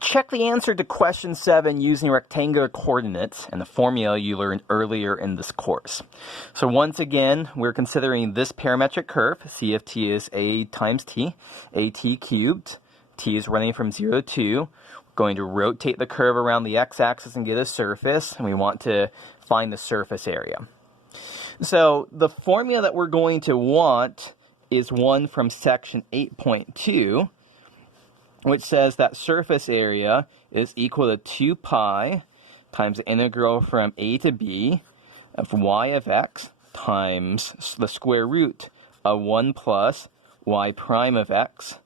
Check the answer to question 7 using rectangular coordinates and the formula you learned earlier in this course. So once again, we're considering this parametric curve. C of t is a times t, at cubed. T is running from 0 to 2. We're going to rotate the curve around the x-axis and get a surface, and we want to find the surface area. So the formula that we're going to want is one from section 8.2, which says that surface area is equal to 2 pi times the integral from a to b of y of x times the square root of 1 plus y prime of x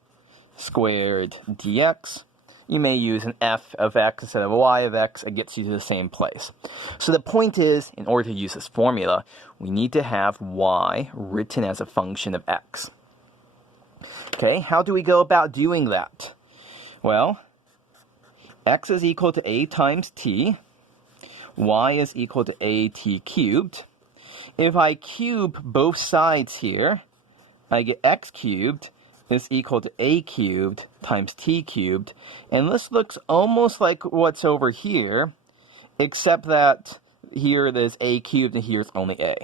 squared dx. You may use an f of x instead of a y of x. It gets you to the same place. So the point is, in order to use this formula, we need to have y written as a function of x. Okay, how do we go about doing that? Well, x is equal to a times t. Y is equal to at cubed. If I cube both sides here, I get x cubed is equal to a cubed times t cubed. And this looks almost like what's over here, except that here it is a cubed and here it's only a.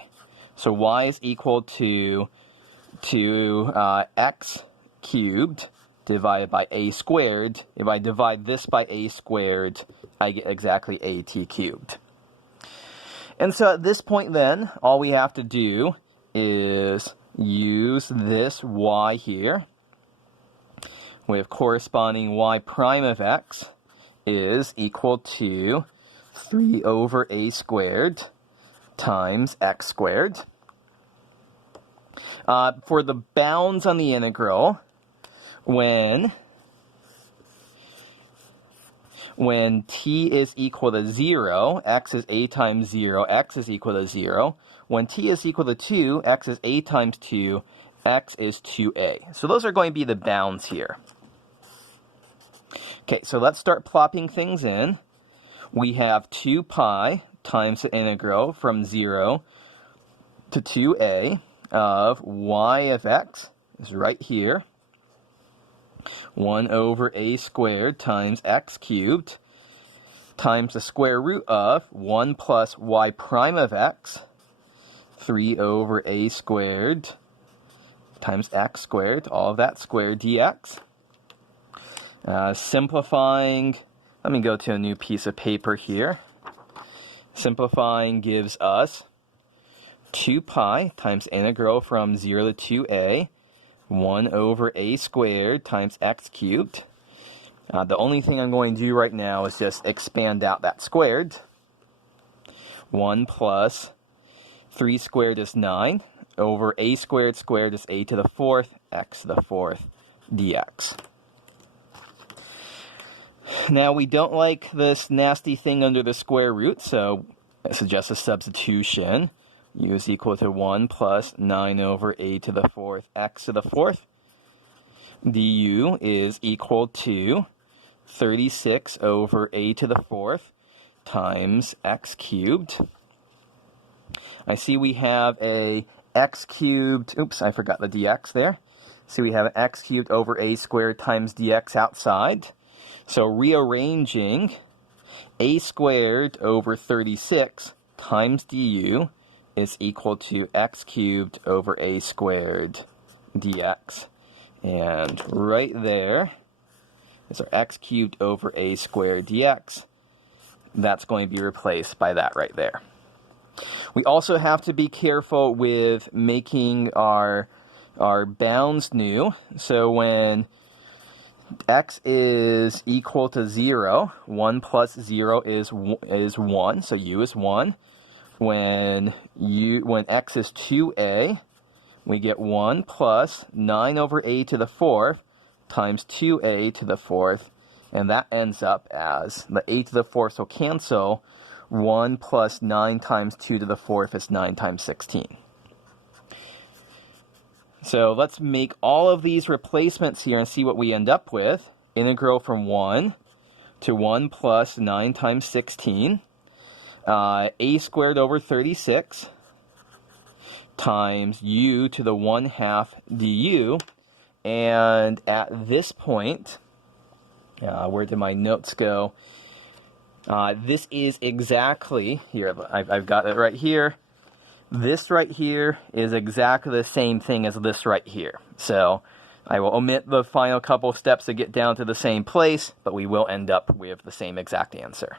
So y is equal to x cubed divided by a squared. If I divide this by a squared, I get exactly at cubed. And so at this point then, all we have to do is use this y here with corresponding y prime of x is equal to 3 over a squared times x squared. For the bounds on the integral, when t is equal to 0, x is a times 0, x is equal to 0. When t is equal to 2, x is a times 2, x is 2a. So those are going to be the bounds here. Okay, so let's start plopping things in. We have 2 pi times the integral from 0 to 2a of y of x is right here. 1 over a squared times x cubed times the square root of 1 plus y prime of x, 3 over a squared times x squared, all of that squared dx. Simplifying, let me go to a new piece of paper here. Simplifying gives us 2 pi times integral from 0 to 2a, 1 over a squared times x cubed. The only thing I'm going to do right now is just expand out that squared. 1 plus 3 squared is 9 over a squared squared is a to the 4th, x to the 4th dx. Now we don't like this nasty thing under the square root, so I suggest a substitution. U is equal to 1 plus 9 over a to the 4th, x to the 4th. du is equal to 36 over a to the 4th times x cubed. I see we have a x cubed, oops, I forgot the dx there. So we have an x cubed over a squared times dx outside. So rearranging, a squared over 36 times du is equal to x cubed over a squared dx. And right there is our x cubed over a squared dx. That's going to be replaced by that right there. We also have to be careful with making our bounds new. So when x is equal to 0, 1 plus 0 is 1, so u is 1. When x is 2a, we get 1 plus 9 over a to the 4th times 2a to the 4th, and that ends up as, the a to the 4th will cancel, 1 plus 9 times 2 to the 4th is 9 times 16. So let's make all of these replacements here and see what we end up with. Integral from 1 to 1 plus 9 times 16. A squared over 36 times u to the 1/2 du. And at this point, Where did my notes go? This is exactly, here, I've got it right here. This right here is exactly the same thing as this right here. So I will omit the final couple steps to get down to the same place, but we will end up with the same exact answer.